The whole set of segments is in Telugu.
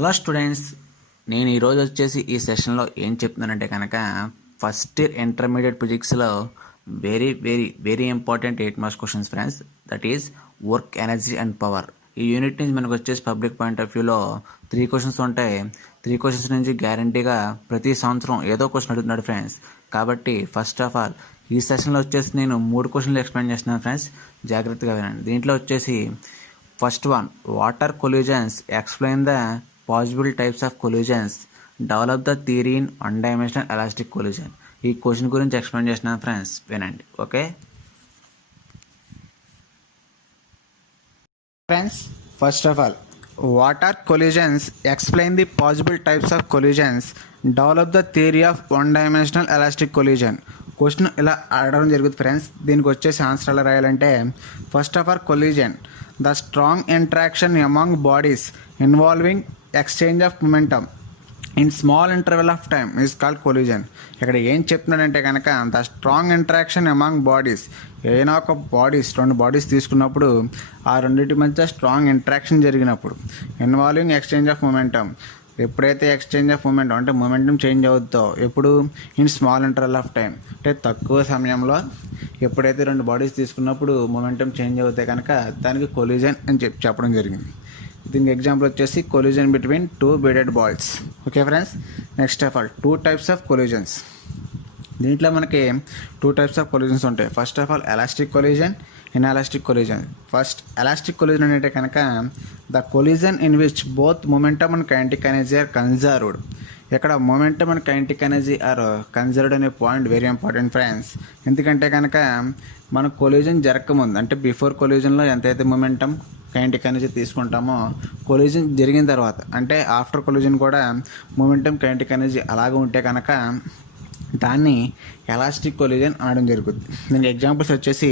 హలో స్టూడెంట్స్, నేను ఈరోజు వచ్చేసి ఈ సెషన్లో ఏం చెప్తున్నానంటే కనుక ఫస్ట్ ఇయర్ ఇంటర్మీడియట్ ఫిజిక్స్లో very very very important 8 marks questions friends. That is work, energy and power. ఈ యూనిట్ నుంచి మనకు వచ్చేసి పబ్లిక్ పాయింట్ ఆఫ్ వ్యూలో 3 క్వశ్చన్స్ ఉంటాయి. 3 క్వశ్చన్స్ నుంచి గ్యారంటీగా ప్రతి సంవత్సరం ఏదో క్వశ్చన్ అడుగుతున్నాడు ఫ్రెండ్స్. కాబట్టి ఫస్ట్ ఆఫ్ ఆల్ ఈ సెషన్లో వచ్చేసి నేను 3 క్వశ్చన్లు ఎక్స్ప్లెయిన్ చేస్తున్నాను ఫ్రెండ్స్, జాగ్రత్తగా వినండి. దీంట్లో వచ్చేసి first one, what are collisions, explain the possible types of collisions, develop the theory in one dimensional elastic collision. ఈ క్వశ్చన్ గురించి ఎక్స్ప్లెయిన్ చేస్తున్నాను ఫ్రెండ్స్, వినండి. Okay friends, first of all what are collisions, explain the possible types of collisions, develop the theory of one dimensional elastic collision. Question ఇలా అడగడం జరుగుతుంది ఫ్రెండ్స్. దీనికి వచ్చేసి ఆన్సర్ ఎలా రాయాలంటే, first of all collision, the strong interaction among bodies involving exchange of momentum in small interval of time is called collusion. ఇక్కడ ఏం చెప్తున్నాడంటే కనుక, the strong interaction among bodies, ఏదైనా ఒక బాడీస్, 2 బాడీస్ తీసుకున్నప్పుడు ఆ రెండింటి మధ్య స్ట్రాంగ్ ఇంట్రాక్షన్ జరిగినప్పుడు, ఇన్వాల్వింగ్ ఎక్స్చేంజ్ ఆఫ్ మొమెంటమ్, ఎప్పుడైతే ఎక్స్చేంజ్ ఆఫ్ మొమెంటం అంటే మొమెంటం చేంజ్ అవుతుందో ఎప్పుడు, in small interval of time అంటే తక్కువ సమయంలో ఎప్పుడైతే 2 బాడీస్ తీసుకున్నప్పుడు మొమెంటం చేంజ్ అవుతాయి కనుక దానికి కొల్యూజన్ అని చెప్పడం జరిగింది. దీనికి ఎగ్జాంపుల్ వచ్చేసి collision between 2 beaded balls. Okay friends, next of all 2 types of collisions. దీంట్లో మనకి 2 టైప్స్ ఆఫ్ కొల్యూజన్స్ ఉంటాయి. First of all elastic collision, inelastic collision. First elastic collision అంటే కనుక, the collision in which both momentum and kinetic energy are conserved. ఇక్కడ momentum and kinetic energy are conserved అనే పాయింట్ వెరీ ఇంపార్టెంట్ ఫ్రెండ్స్. ఎందుకంటే కనుక మన కొల్యూజన్ జరగకముందు అంటే బిఫోర్ కొల్యూజన్లో ఎంతైతే మొమెంటమ్ కైనెటిక్ ఎనర్జీ తీసుకుంటామో, కొల్యూజన్ జరిగిన తర్వాత అంటే ఆఫ్టర్ కొల్యూజన్ కూడా మొమెంటమ్ కైనెటిక్ ఎనర్జీ అలాగే ఉంటే కనుక దాన్ని ఎలాస్టిక్ కొల్యూజన్ అనడం జరుగుతుంది. దీనికి ఎగ్జాంపుల్స్ వచ్చేసి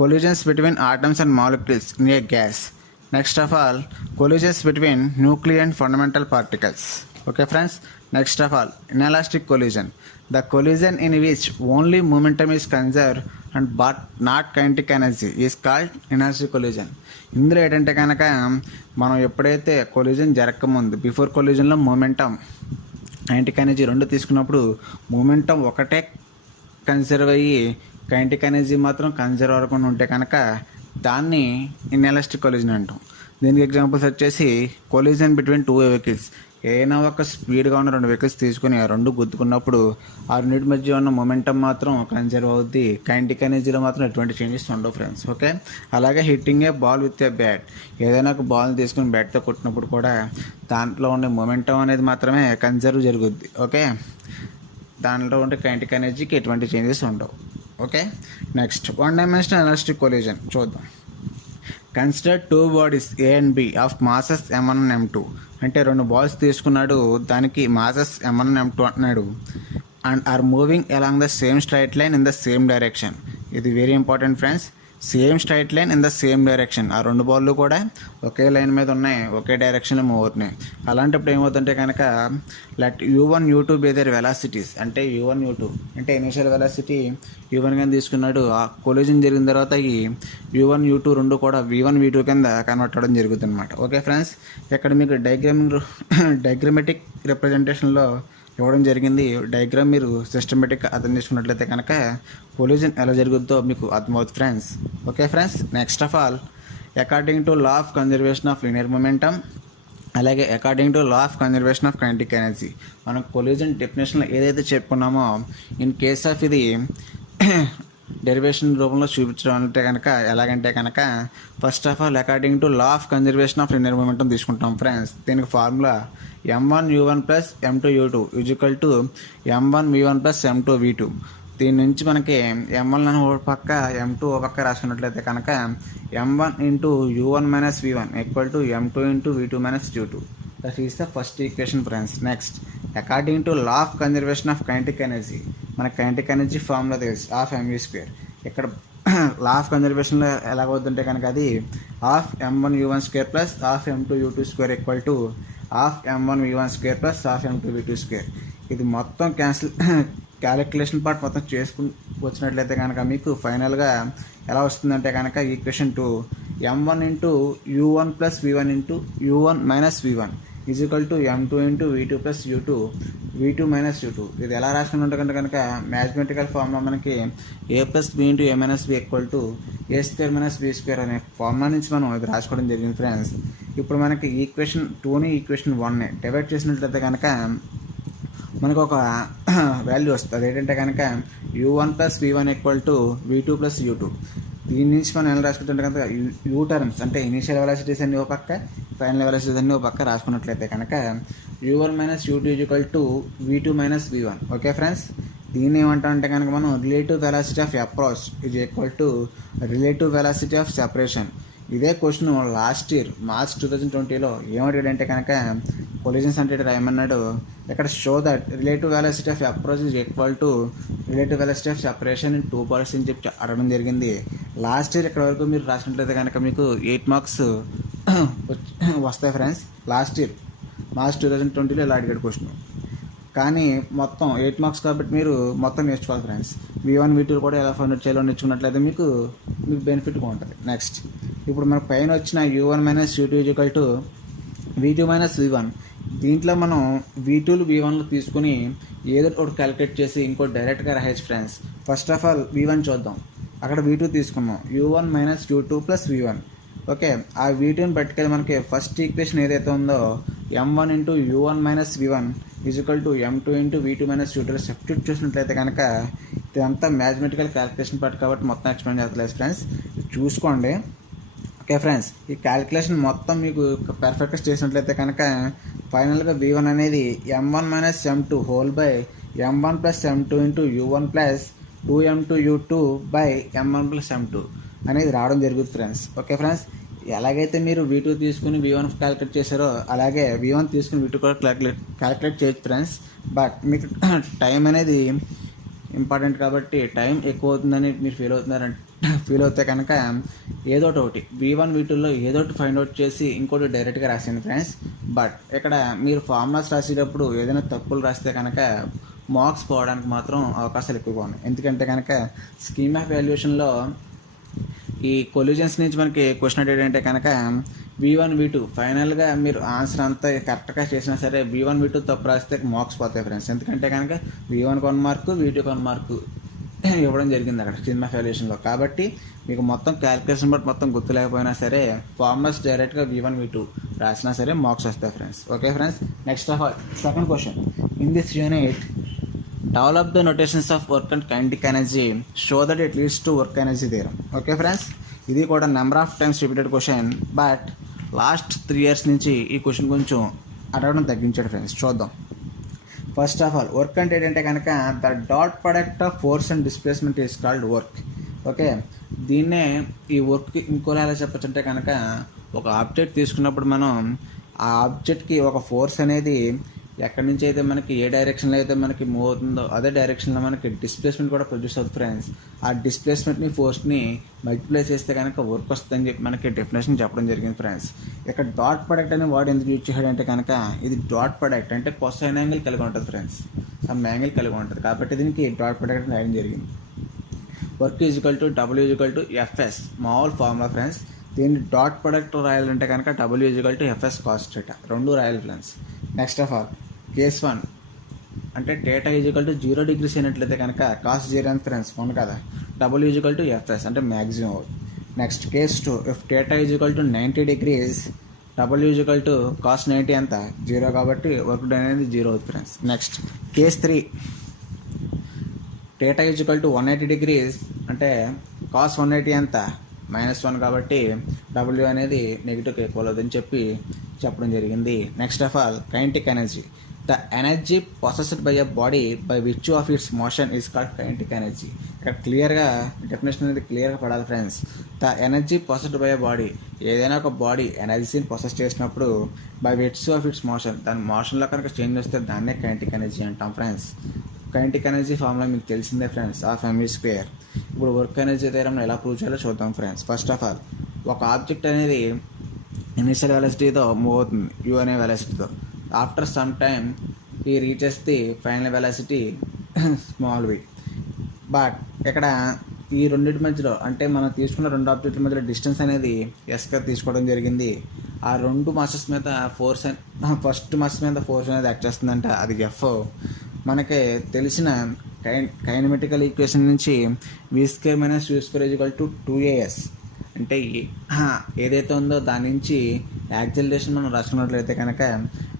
collisions between atoms and molecules in a gas. Next of all collisions between nuclear and fundamental particles. Okay friends, next of all inelastic collision, the collision in which only momentum is conserve and but not kinetic energy is called inelastic collision. ఇందులో ఏంటంటే కనుక మనం ఎప్పుడైతే కొల్యూజన్ జరగకముందు బిఫోర్ కొల్యూజన్లో మొమెంటమ్ కైనెటిక్ ఎనర్జీ 2 తీసుకున్నప్పుడు మొమెంటం ఒకటే కన్సర్వ్ అయ్యి కైనెటిక్ ఎనర్జీ మాత్రం కన్సర్వ్ అవ్వకుండా ఉంటే కనుక దాన్ని ఇన్ఎలాస్టిక్ కొల్యూజన్ అంటాం. దీనికి ఎగ్జాంపుల్స్ వచ్చేసి కొల్యూజన్ బిట్వీన్ 2 వెహికల్స్, ఏదైనా ఒక స్పీడ్గా ఉన్న 2 వెహికల్స్ తీసుకుని ఆ 2 గుద్దుకున్నప్పుడు ఆ రెండింటి మధ్య ఉన్న మొమెంటం మాత్రం కన్సర్వ్ అవుద్ది, కైనెటిక్ ఎనర్జీలో మాత్రం ఎటువంటి చేంజెస్ ఉండవు ఫ్రెండ్స్. ఓకే, అలాగే hitting A ball with a bat, ఏదైనా ఒక బాల్ని తీసుకుని బ్యాట్తో కొట్టినప్పుడు కూడా దాంట్లో ఉండే మొమెంటం అనేది మాత్రమే కన్సర్వ్ జరుగుద్ది. ఓకే, దాంట్లో ఉండే కైనెటిక్ ఎనర్జీకి ఎటువంటి చేంజెస్ ఉండవు. Okay, next one dimensional elastic collision చూద్దాం. Consider 2 bodies A and B of masses M1 and M2. అంటే 2 బాల్స్ తీసుకున్నాడు, దానికి మాసెస్ M1 అండ్ M2 అంటున్నాడు, and are moving along the same straight line in the same direction. ఇది very important friends, same straight line in the same direction. ఆ 2 బాళ్ళు కూడా ఒకే లైన్ మీద ఉన్నాయి, ఒకే డైరెక్షన్లో మూవ్ అవుతున్నాయి. అలాంటప్పుడు ఏమవుతుంటే కనుక let U1 U2 be there velocities. అంటే U1 U2 అంటే ఇనిషియల్ వెలాసిటీ U1 కింద తీసుకున్నాడు, ఆ కొల్యూజన్ జరిగిన తర్వాత ఈ U1 U2 2 కూడా V1 V2 కింద కన్వర్ట్ అవ్వడం జరుగుతుంది అనమాట. ఓకే ఫ్రెండ్స్, ఇక్కడ మీకు డయాగ్రమెటిక్ రిప్రజెంటేషన్లో ఇవ్వడం జరిగింది. డయాగ్రామ్ మీరు సిస్టమేటిక్గా అర్థం చేసుకున్నట్లయితే కనుక కొల్యూజన్ ఎలా జరుగుతుందో మీకు అర్థమవుతుంది friends. Okay friends, next of all according to law of conservation of linear momentum, అలాగే according to law of conservation of kinetic energy. మనం కొల్యూజన్ డెఫినేషన్లో ఏదైతే చెప్పుకున్నామో ఇన్ కేస్ ఆఫ్ ఇది డెరివేషన్ రూపంలో చూపించడం అంటే కనుక ఎలాగంటే కనుక first of all according to law of conservation of linear momentum తీసుకుంటాం ఫ్రెండ్స్. దీనికి formula M1 U1 plus M2 U2 equal to M1 V1 plus M2 V2. దీని నుంచి మనకి M1 ఒక పక్క M2 ఒక పక్క రాసుకున్నట్లయితే కనుక M1 into U1 minus V1 equal to M2 into V2 minus U2. That is the first equation friends. Next according to law of conservation of kinetic energy, మన కైనెటిక్ ఎనర్జీ ఫార్ములా తెలుసు, హాఫ్ mv². ఇక్కడ లా ఆఫ్ కన్జర్వేషన్లో ఎలాగవుతుంటే కనుక అది half M1 U1² plus half M2 U2² equal to half M1 V1² plus half M2 V2². ఇది మొత్తం క్యాలిక్యులేషన్ పార్ట్ మొత్తం చేసుకుని వచ్చినట్లయితే కనుక మీకు ఫైనల్గా ఎలా వస్తుందంటే కనుక equation 2 M1 into U1 plus V1 into U1 minus V1 is equal to m2 into v2 plus u2 v2 minus u2. ఇది ఎలా రాసుకుంటే కనుక మ్యాథమెటికల్ ఫార్ములా మనకి a plus b into a minus b equal to a square minus b square అనే ఫార్ములా నుంచి మనం ఇది రాసుకోవడం జరిగింది ఫ్రెండ్స్. ఇప్పుడు మనకి ఈక్వేషన్ 2ని ఈక్వేషన్ 1ని డివైడ్ చేసినట్లయితే కనుక మనకు ఒక వాల్యూ వస్తుంది. ఏంటంటే కనుక u1 plus v1 equal to v2 plus u2. దీని నుంచి మనం ఎలా రాసుకుంటుంటే కనుక యూ టర్మ్స్ అంటే ఇనీషియల్ వెలాసిటీస్ అన్ని ఒక పక్క, ఫైనల్ వెలాసిటీస్ అన్ని ఒక పక్క రాసుకున్నట్లయితే కనుక u1 minus u2 equal to v2 minus v1. Okay friends, దీన్ని ఏమంటాం అంటే కనుక మనం relative velocity of approach is equal to relative velocity of separation. ఇదే క్వశ్చన్ లాస్ట్ ఇయర్ మార్చ్ 2020లో ఏమడిగాడంటే కనుక కొలిజన్స్ అంటే రాయమన్నాడు. ఇక్కడ show that relative velocity of approach is equal to relative velocity of separation in 2 parts అని చెప్పి అడగడం జరిగింది. లాస్ట్ ఇయర్ ఇక్కడ వరకు మీరు రాసినట్లయితే కనుక మీకు 8 మార్క్స్ వస్తాయి ఫ్రెండ్స్. లాస్ట్ ఇయర్ మార్చ్ 2020లో ఇలా అడిగాడు క్వశ్చన్. కానీ మొత్తం 8 మార్క్స్ కాబట్టి మీరు మొత్తం నేర్చుకోవాలి ఫ్రెండ్స్. v1 v2 కూడా ఎలా ఫైండ్ అవుట్ చేయాలో నేర్చుకున్నట్లయితే మీకు బెనిఫిట్గా ఉంటుంది. నెక్స్ట్ ఇప్పుడు మనకు పైన వచ్చిన u1 minus u2 equal to v2 minus v1. దీంట్లో మనం v2లు v1లు తీసుకుని ఏదో ఒకటి క్యాలిక్యులేట్ చేసి ఇంకోటి డైరెక్ట్గా రాయొచ్చు friends. First of all v1 చూద్దాం. అక్కడ v2 తీసుకున్నాం, u1 minus u2 plus v1. Okay, ఆ v2ని పట్టుకెళ్ళి మనకి ఫస్ట్ ఈక్వేషన్ ఏదైతే ఉందో m1 into u1 minus v1 is equal to m2 into v2 minus u2 substitute చేసినట్లయితే కనుక ఇదంతా మ్యాథమెటికల్ క్యాలిక్యులేషన్ పార్ట్ కాబట్టి మొత్తం ఎక్స్ప్లెయిన్ చేస్తలేదు ఫ్రెండ్స్, చూసుకోండి. ఓకే ఫ్రెండ్స్, ఈ క్యాలిక్యులేషన్ మొత్తం మీకు పర్ఫెక్ట్గా చేసినట్లయితే కనుక ఫైనల్గా v1 అనేది m1 minus m2 whole by m1 plus m2 into u1 plus 2m2 u2 by m1 plus m2 అనేది రావడం జరుగుతుంది ఫ్రెండ్స్. ఓకే ఫ్రెండ్స్, ఎలాగైతే మీరు v2 తీసుకుని v1 క్యాలిక్యులేట్ చేశారో అలాగే v1 తీసుకుని v2 కూడా క్యాలిక్యులేట్ చేయొచ్చు ఫ్రెండ్స్. బట్ మీకు టైం అనేది ఇంపార్టెంట్ కాబట్టి టైం ఎక్కువ అవుతుందని మీరు ఫీల్ అవుతే కనుక ఏదో ఒకటి v1 v2లో ఏదో ఒకటి ఫైండ్ అవుట్ చేసి ఇంకోటి డైరెక్ట్గా రాసాను ఫ్రెండ్స్. బట్ ఇక్కడ మీరు ఫార్ములాస్ రాసేటప్పుడు ఏదైనా తప్పులు రాస్తే కనుక మార్క్స్ పోవడానికి మాత్రం అవకాశాలు ఎక్కువగా ఉన్నాయి. ఎందుకంటే కనుక స్కీమ్ ఆఫ్ వాల్యుయేషన్లో ఈ కొల్యూజన్స్ నుంచి మనకి క్వశ్చన్ ఏంటంటే కనుక v1 v2 ఫైనల్గా మీరు ఆన్సర్ అంతా కరెక్ట్గా చేసినా సరే v1 v2 తప్పు రాస్తే మార్క్స్ పోతాయి ఫ్రెండ్స్. ఎందుకంటే కనుక v1 1 మార్కు v2 1 మార్కు ఇవ్వడం జరిగింది అక్కడ స్కీమ్ ఆఫ్ వాల్యుయేషన్లో. కాబట్టి మీకు మొత్తం క్యాలిక్యులేషన్ బట్టి మొత్తం గుర్తు లేకపోయినా సరే ఫార్ములాస్ డైరెక్ట్గా v1 v2 రాసినా సరే మార్క్స్ వస్తాయి friends. Okay friends, next of all second question in this unit develop the notations of work and kinetic energy show that it leads to work energy theorem. Okay friends, ఇది కూడా number of times repeated question. But last 3 years నుంచి ఈ క్వశ్చన్ కొంచెం అడగడం తగ్గించాడు ఫ్రెండ్స్. చూద్దాం. ఫస్ట్ ఆఫ్ ఆల్ వర్క్ అంటే ఏంటంటే కనుక the dot product of force and displacement is called work. Okay, దీన్నే ఈ వర్క్కి ఇంకోలా ఎలా చెప్పచ్చు అంటే కనుక ఒక ఆబ్జెక్ట్ తీసుకున్నప్పుడు మనం ఆ ఆబ్జెక్ట్కి ఒక ఫోర్స్ అనేది ఎక్కడి నుంచి అయితే మనకి ఏ డైరెక్షన్లో అయితే మనకి మూవ్ అవుతుందో అదే డైరెక్షన్లో మనకి డిస్ప్లేస్మెంట్ కూడా ప్రొడ్యూస్ అవుతుంది ఫ్రెండ్స్. ఆ డిస్ప్లేస్మెంట్ని ఫోర్స్ని మల్టిప్లై చేస్తే కనుక వర్క్ వస్తుందని చెప్పి మనకి డెఫినేషన్ చెప్పడం జరిగింది ఫ్రెండ్స్. ఇక్కడ డాట్ ప్రొడక్ట్ అనే వర్డ్ ఎందుకు యూజ్ చేశాడంటే కనుక ఇది డాట్ ప్రొడక్ట్ అంటే కొసైన్ యాంగిల్ కలిగి ఉంటుంది ఫ్రెండ్స్, సమ్ యాంగిల్ కలిగి ఉంటుంది కాబట్టి దీనికి డాట్ ప్రొడక్ట్ రాయడం జరిగింది. Work is equal to W is equal to FS మామూలు ఫార్ములా ఫ్రెండ్స్. దీన్ని డాట్ ప్రొడక్ట్ రాయాలంటే కనుక W is equal to FS cos theta రెండు రాయాలి friends. Next of all case 1 అంటే data is equal to 0 degrees అయినట్లయితే కనుక కాస్ 0 అని ఫ్రెండ్స్ ఉంది కదా, W is equal to FS అంటే మ్యాక్సిమం అవుతుంది. Next case 2 if data is equal to 90 degrees W is equal to cos 90 ఎంత 0 కాబట్టి వర్క్ డన్ అనేది 0 అవుతుంది friends. Next case 3 data is equal to 180 degrees అంటే కాస్ 180 ఎంత -1 కాబట్టి W అనేది నెగిటివ్కి ఈక్వల్ అవుతుందని చెప్పడం జరిగింది. Next of all kinetic energy the energy possessed by a body by which of it's motion is called kinetic energy. ఇక్కడ క్లియర్గా డెఫినేషన్ అనేది క్లియర్గా పడాలి friends. The energy possessed by a body ఏదైనా ఒక బాడీ ఎనర్జీని పొసెస్ చేసినప్పుడు by which of it's motion దాని మోషన్లో కనుక చేంజ్ వస్తే దాన్నే కైనెటిక్ ఎనర్జీ అంటాం ఫ్రెండ్స్. కైనెటిక్ ఎనర్జీ ఫార్ములా మీకు తెలిసిందే ఫ్రెండ్స్, హాఫ్ mv స్క్వేర్. ఇప్పుడు వర్క్ ఎనర్జీ థియరంలో ఎలా ప్రూవ్ చేయాలో చూద్దాం ఫ్రెండ్స్. ఫస్ట్ ఆఫ్ ఆల్ ఒక ఆబ్జెక్ట్ అనేది ఇనిషియల్ వెలాసిటీతో మూవ్ అవుతుంది u అనే వెలాసిటీతో. ఆఫ్టర్ సమ్ టైమ్ ఈ reaches the final velocity small v. But ఇక్కడ ఈ రెండింటి మధ్యలో అంటే మనం తీసుకున్న రెండు ఆబ్జెక్టుల మధ్యలో డిస్టెన్స్ అనేది ఎస్గా తీసుకోవడం జరిగింది. ఆ రెండు మాసెస్ మీద ఫోర్స్ ఫస్ట్ మాసెస్ మీద ఫోర్స్ అనేది యాక్ట్ చేస్తుందంటే అది ఎఫ్. మనకి తెలిసిన కైనమెటికల్ ఈక్వేషన్ నుంచి V square minus U square equal to 2as అంటే ఏదైతే ఉందో దాని నుంచి యాక్సిలరేషన్ మనం రాసుకున్నట్లయితే కనుక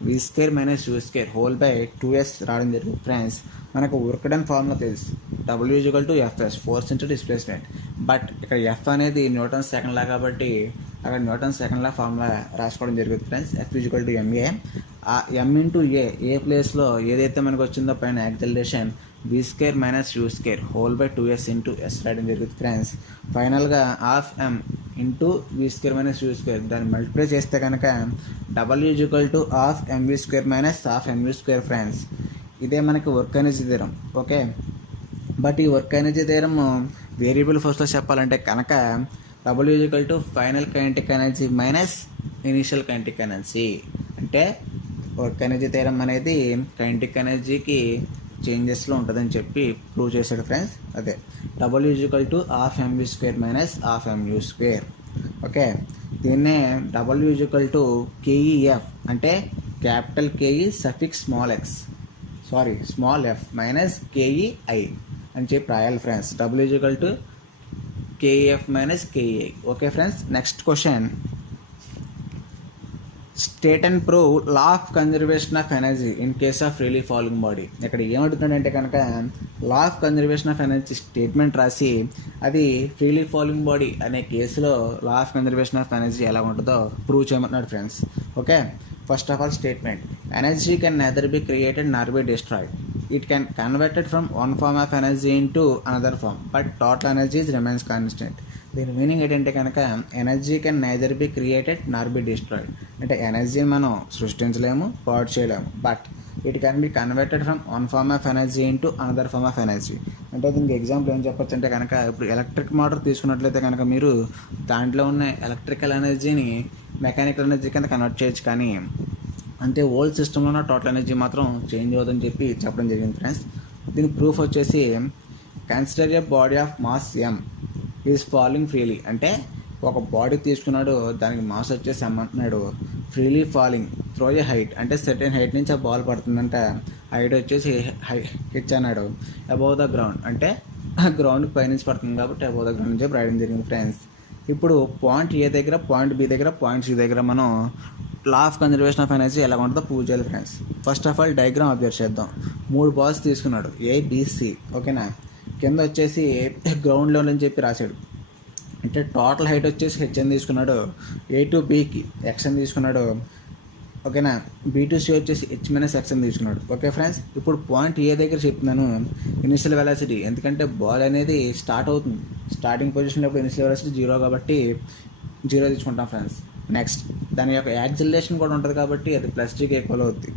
V square minus U square whole by 2s రావడం జరిగింది ఫ్రెండ్స్. మనకు వర్క్ డన్ ఫార్ములా తెలుసు, W equal to FS, force into displacement. But ఇక్కడ ఎఫ్ అనేది న్యూటన్ సెకండ్ లా కాబట్టి అక్కడ న్యూటన్ సెకండ్ లా ఫార్ములా రాసుకోవడం జరుగుతుంది friends. F equal to MA. ఆ ఎం ఇంటూ ఏ ప్లేస్లో ఏదైతే మనకు వచ్చిందో పైన acceleration V square minus U square whole by 2s into S రాయడం జరుగుతుంది ఫ్రెండ్స్. ఫైనల్గా half M into V square minus U square దాన్ని మల్టిప్లై చేస్తే కనుక W equal to half M V square minus half M U square friends. ఇదే మనకి work energy theorem. Okay, but ఈ వర్క్ ఎనర్జీ థీరం వేరియబుల్ ఫోర్స్లో చెప్పాలంటే కనుక W equal to final kinetic energy minus initial kinetic energy. అంటే వర్క్ ఎనర్జీ థీరం అనేది కైనెటిక్ ఎనర్జీకి చేంజెస్లో ఉంటుందని చెప్పి ప్రూవ్ చేశాడు ఫ్రెండ్స్. అదే W equal to half M V square minus half M U square. Okay, దీన్నే W ఈక్వల్ టు KEF అంటే capital K E suffix small F minus KEI అని చెప్పి రాయాలి friends. W equal to KEF minus KEI. Okay friends, next question. State and prove law of conservation of energy in case of freely falling body. ఇక్కడ ఏమడుగుతున్నాడంటే కనుక law of conservation of energy statement రాసి అది ఫ్రీలీ ఫాలింగ్ బాడీ అనే కేసులో law of conservation of energy ఎలా ఉంటుందో ప్రూవ్ చేయమంటున్నాడు friends. Okay, first of all statement. Energy can Nether B created nor be destroyed. It can converted from one form of energy into another form, but total energy remains constant. దీని మీనింగ్ ఏంటంటే కనుక energy can neither be created nor be destroyed. అంటే ఎనర్జీని మనం సృష్టించలేము, పాడు చేయలేము, but it can be converted from one form of energy into another form of energy. అంటే దీనికి ఎగ్జాంపుల్ ఏం చెప్పొచ్చు అంటే కనుక ఇప్పుడు ఎలక్ట్రిక్ మోటార్ తీసుకున్నట్లయితే కనుక మీరు దాంట్లో ఉన్న ఎలక్ట్రికల్ ఎనర్జీని మెకానికల్ ఎనర్జీ కింద కన్వర్ట్ చేయొచ్చు, కానీ అంటే ఓల్డ్ సిస్టంలో ఉన్న టోటల్ ఎనర్జీ మాత్రం చేంజ్ అవుతుందని చెప్పి చెప్పడం జరిగింది ఫ్రెండ్స్. దీని ప్రూఫ్ వచ్చేసి consider a body of mass M is falling freely. అంటే ఒక బాడీ తీసుకున్నాడు, దానికి మాస్ వచ్చేసి ఎం అంటున్నాడు, ఫ్రీలీ ఫాలింగ్ త్రో ఏ హైట్. అంటే సర్టెన్ హైట్ నుంచి ఆ బాల్ పడుతుందంట, హైట్ వచ్చేసి హెచ్ అన్నాడు, అబౌవ్ ద గ్రౌండ్. అంటే గ్రౌండ్కి పైనుంచి పడుతుంది కాబట్టి అబౌవ్ ద గ్రౌండ్ చెప్పి రాయడం జరిగింది ఫ్రెండ్స్. ఇప్పుడు పాయింట్ ఏ దగ్గర, పాయింట్ బి దగ్గర, పాయింట్ సి దగ్గర మనం లా ఆఫ్ కన్జర్వేషన్ ఆఫ్ ఎనర్జీ ఎలా ఉంటుందో ప్రూవ్ చేయాలి friends. First of all diagram observe చేద్దాం. 3 బాల్స్ తీసుకున్నాడు ABC. ఓకేనా, కింద వచ్చేసి గ్రౌండ్ లెవెల్ అని చెప్పి రాశాడు. అంటే టోటల్ హైట్ వచ్చేసి హెచ్ అని తీసుకున్నాడు, A to Bకి X అని తీసుకున్నాడు. ఓకేనా, B to C వచ్చేసి H మైనస్ X అని తీసుకున్నాడు. ఓకే ఫ్రెండ్స్, ఇప్పుడు పాయింట్ ఏ దగ్గర చెప్తున్నాను ఇనిషియల్ వెలాసిటీ, ఎందుకంటే బాల్ అనేది స్టార్ట్ అవుతుంది, స్టార్టింగ్ పొజిషన్లో ఇప్పుడు ఇనిషియల్ వెలాసిటీ 0 కాబట్టి 0 తీసుకుంటాం ఫ్రెండ్స్. నెక్స్ట్ దాని యొక్క యాక్సిలరేషన్ కూడా ఉంటుంది కాబట్టి అది +Gకి ఈక్వల్ అవుతుంది.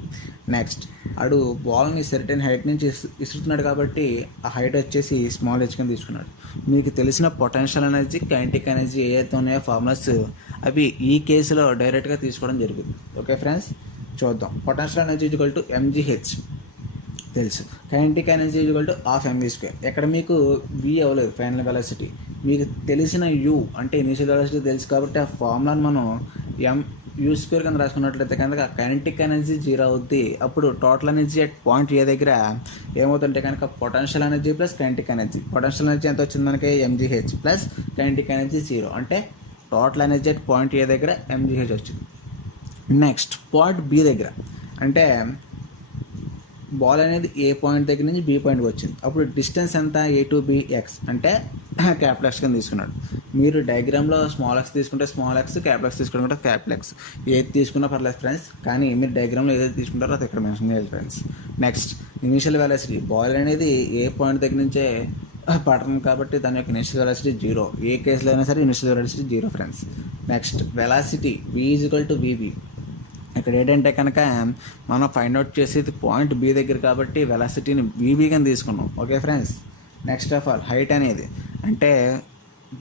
నెక్స్ట్ అడు బాల్ని సర్టెన్ హైట్ నుంచి ఇస్తున్నాడు కాబట్టి ఆ హైట్ వచ్చేసి స్మాల్ h కింద తీసుకున్నాడు. మీకు తెలిసిన పొటెన్షియల్ ఎనర్జీ, కైనెటిక్ ఎనర్జీ ఏవైతే ఉన్నాయో ఫార్ములాస్ అవి ఈ కేసులో డైరెక్ట్గా తీసుకోవడం జరుగుతుంది. ఓకే ఫ్రెండ్స్, చూద్దాం. Potential energy equal to mgh తెలుసు, kinetic energy equal to half M V square. ఎక్కడ మీకు V అవ్వలేదు ఫైనల్ వెలాసిటీ, మీకు తెలిసిన U అంటే ఇనిషియల్ వెలాసిటీ తెలుసు కాబట్టి ఆ ఫార్ములాను మనం MU స్క్వేర్ కింద రాసుకున్నట్లయితే కనుక కైనెటిక్ ఎనర్జీ 0 అవుద్ది. అప్పుడు టోటల్ ఎనర్జీ అట్ పాయింట్ ఏ దగ్గర ఏమవుతుంటే కనుక potential energy plus kinetic energy. Potential energy ఎంత వచ్చింది మనకి mgh ప్లస్ కైనెటిక్ ఎనర్జీ 0, అంటే టోటల్ ఎనర్జీ అట్ పాయింట్ ఏ దగ్గర mgh వచ్చింది. నెక్స్ట్ పాయింట్ B దగ్గర అంటే బాల్ అనేది ఏ పాయింట్ దగ్గర నుంచి B పాయింట్కి వచ్చింది, అప్పుడు డిస్టెన్స్ ఎంత A to B X అంటే క్యాపిటల్ X కింద తీసుకున్నాడు. మీరు డయాగ్రామ్లో స్మాల్ x తీసుకుంటే స్మాల్ x, క్యాపిటల్ X తీసుకుంటే క్యాపిటల్ X, ఏది తీసుకున్నా పర్లేదు ఫ్రెండ్స్, కానీ మీరు డయాగ్రామ్లో ఏదైతే తీసుకుంటారో అది ఇక్కడ మెన్షన్ చేయాలి friends. Next initial velocity, ball అనేది ఏ పాయింట్ దగ్గర నుంచే పడుతుంది కాబట్టి దాని యొక్క ఇనిషియల్ వెలాసిటీ 0, ఏ కేసులో అయినా సరే initial velocity 0 friends. Next velocity V equal to VB. ఇక్కడ ఏంటంటే కనుక మనం ఫైండ్ అవుట్ చేసేది పాయింట్ B దగ్గర కాబట్టి వెలాసిటీని VB కింద తీసుకున్నాం. Okay friends, next of all height అనేది అంటే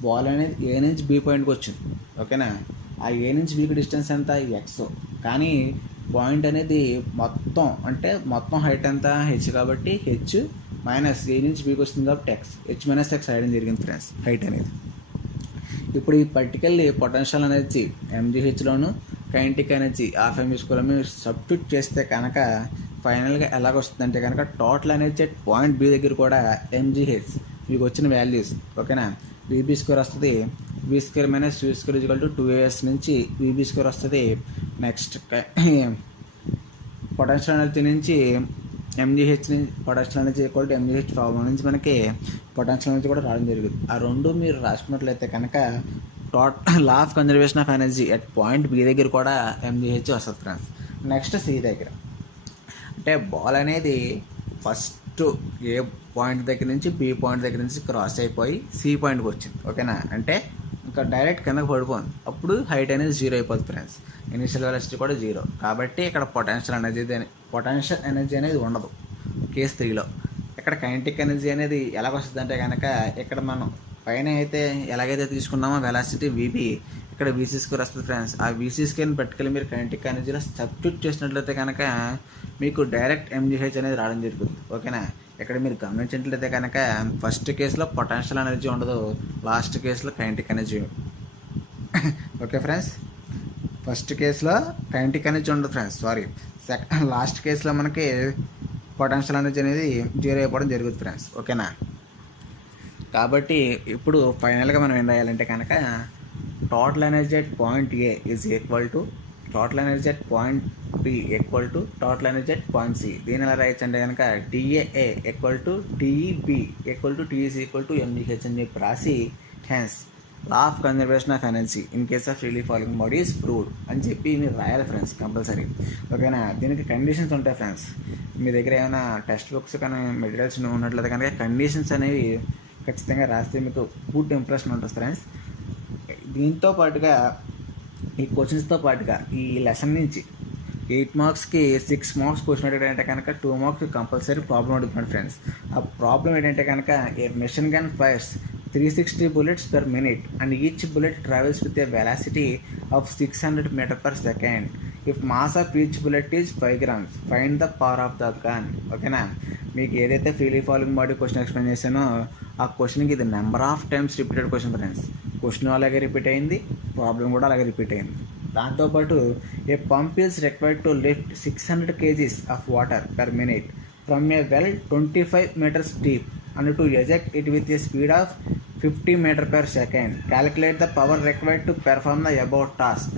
బాల్ అనేది A నుంచి B పాయింట్కి వచ్చింది. ఓకేనా, ఆ A నుంచి Bకి డిస్టెన్స్ ఎంత X, కానీ పాయింట్ అనేది మొత్తం హైట్ ఎంత H కాబట్టి H మైనస్ A నుంచి Bకి వస్తుంది కాబట్టి H మైనస్ X రాయడం జరిగింది ఫ్రెండ్స్ హైట్ అనేది. ఇప్పుడు ఈ పర్టికల్లీ పొటెన్షియల్ ఎనర్జీ mgh లోను kinetic energy half MB square మీరు సబ్స్టిట్యూట్ చేస్తే కనుక ఫైనల్గా ఎలాగొస్తుందంటే కనుక total energy at point B దగ్గర కూడా ఎంజీహెచ్ మీకు వచ్చిన వాల్యూస్ ఓకేనా. వీబీ స్క్వేర్ వస్తుంది, B square minus U square equal to 2as నుంచి వీబీ స్క్వేర్ వస్తుంది. నెక్స్ట్ పొటెన్షియల్ ఎనర్జీ నుంచి ఎంజీహెచ్ నుంచి potential energy equal to MGH formula నుంచి మనకి పొటెన్షియల్ ఎనర్జీ కూడా రావడం జరుగుతుంది. ఆ రెండు మీరు రాసుకున్నట్లయితే కనుక law of conservation of energy at point B దగ్గర కూడా ఎంజీహెచ్ వస్తుంది ఫ్రెండ్స్. నెక్స్ట్ సి దగ్గర అంటే బాల్ అనేది ఫస్ట్ ఏ పాయింట్ దగ్గర నుంచి బి పాయింట్ దగ్గర నుంచి క్రాస్ అయిపోయి సి పాయింట్కి వచ్చింది ఓకేనా. అంటే ఇంకా డైరెక్ట్ కిందకి పడిపోయింది, అప్పుడు హైట్ అనేది 0 అయిపోతుంది ఫ్రెండ్స్. ఇనిషియల్ వెలాసిటీ కూడా 0 కాబట్టి ఇక్కడ పొటెన్షియల్ ఎనర్జీ అనేది ఉండదు కేస్ 3లో. ఇక్కడ కైనెటిక్ ఎనర్జీ అనేది ఎలాగొస్తుంది అంటే కనుక ఇక్కడ మనం పైన అయితే ఎలాగైతే తీసుకున్నామో వెలాసిటీ వీబీ ఇక్కడ వీసీ స్క్వేర్ వస్తుంది ఫ్రెండ్స్. ఆ వీసీ స్క్వేర్ని పట్టుకెళ్ళి మీరు కైనెటిక్ ఎనర్జీలో సబ్స్టిట్యూట్ చేసినట్లయితే కనుక మీకు డైరెక్ట్ ఎంజీహెచ్ అనేది రావడం జరుగుతుంది ఓకేనా. ఇక్కడ మీరు గమనించినట్లయితే కనుక ఫస్ట్ కేసులో పొటెన్షియల్ ఎనర్జీ ఉండదు, లాస్ట్ కేసులో kinetic energy okay friends. First కేసులో కైనెటిక్ ఎనర్జీ ఉండదు ఫ్రెండ్స్, సారీ. లాస్ట్ కేసులో మనకి పొటెన్షియల్ ఎనర్జీ అనేది 0 అయిపోవడం జరుగుతుంది ఫ్రెండ్స్ ఓకేనా. కాబట్టి ఇప్పుడు ఫైనల్గా మనం ఏం రాయాలంటే కనుక total energy at point A is equal to total energy at point B equal to total energy at point C. దీని ఎలా రాయొచ్చు అంటే కనుక TEA equal to TEB equal to TEC equal to MGH అని చెప్పి రాసి hence law of conservation of energy in case of freely falling body is proved అని చెప్పి మీరు రాయాలి ఫ్రెండ్స్ కంపల్సరీ ఓకేనా. దీనికి కండిషన్స్ ఉంటాయి ఫ్రెండ్స్. మీ దగ్గర ఏమైనా టెక్స్ట్ బుక్స్ కానీ మెటీరియల్స్ ఉన్నట్లయితే కనుక కండిషన్స్ అనేవి ఖచ్చితంగా రాస్తే మీకు గుడ్ ఇంప్రెషన్ ఉంటుంది ఫ్రెండ్స్. దీంతో పాటుగా ఈ క్వశ్చన్స్తో పాటుగా ఈ లెసన్ నుంచి 8 మార్క్స్కి 6 మార్క్స్ క్వశ్చన్ ఏంటంటే కనుక 2 మార్క్స్ కంపల్సరీ ప్రాబ్లం అడుగుతున్నాడు ఫ్రెండ్స్. ఆ ప్రాబ్లం ఏంటంటే కనుక a machine gun fires 360 bullets per minute and each bullet travels with a velocity of 600 meters per second. If mass of each bullet is 5 grams, find the power of the gun. ఓకేనా. మీకు ఏదైతే freely falling body question explain చేశానో ఆ క్వశ్చన్కి ఇది number of times repeated question friends. Question అలాగే రిపీట్ అయింది, ప్రాబ్లం కూడా అలాగే రిపీట్ అయింది. దాంతోపాటు a pump is required to lift 600 kgs of water per minute from a well 25 meters deep and to eject it with a speed of 50 meters per second. Calculate the power required to perform the above task.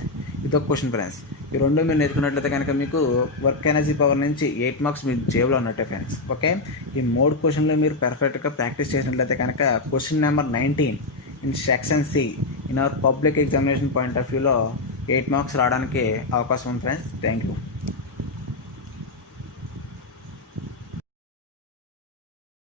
ఇది ఒక క్వశ్చన్ ఫ్రెండ్స్. ఈ రెండు మీరు నేర్చుకున్నట్లయితే కనుక మీకు వర్క్ ఎనర్జీ పవర్ నుంచి 8 మార్క్స్ మీ జేబులో ఉన్నట్టే ఫ్రెండ్స్ ఓకే. ఈ 3 క్వశ్చన్లు మీరు పర్ఫెక్ట్గా ప్రాక్టీస్ చేసినట్లయితే కనుక question number 19 in section C in our public examination point of వ్యూలో 8 మార్క్స్ రావడానికి అవకాశం ఉంది ఫ్రెండ్స్. Thank you.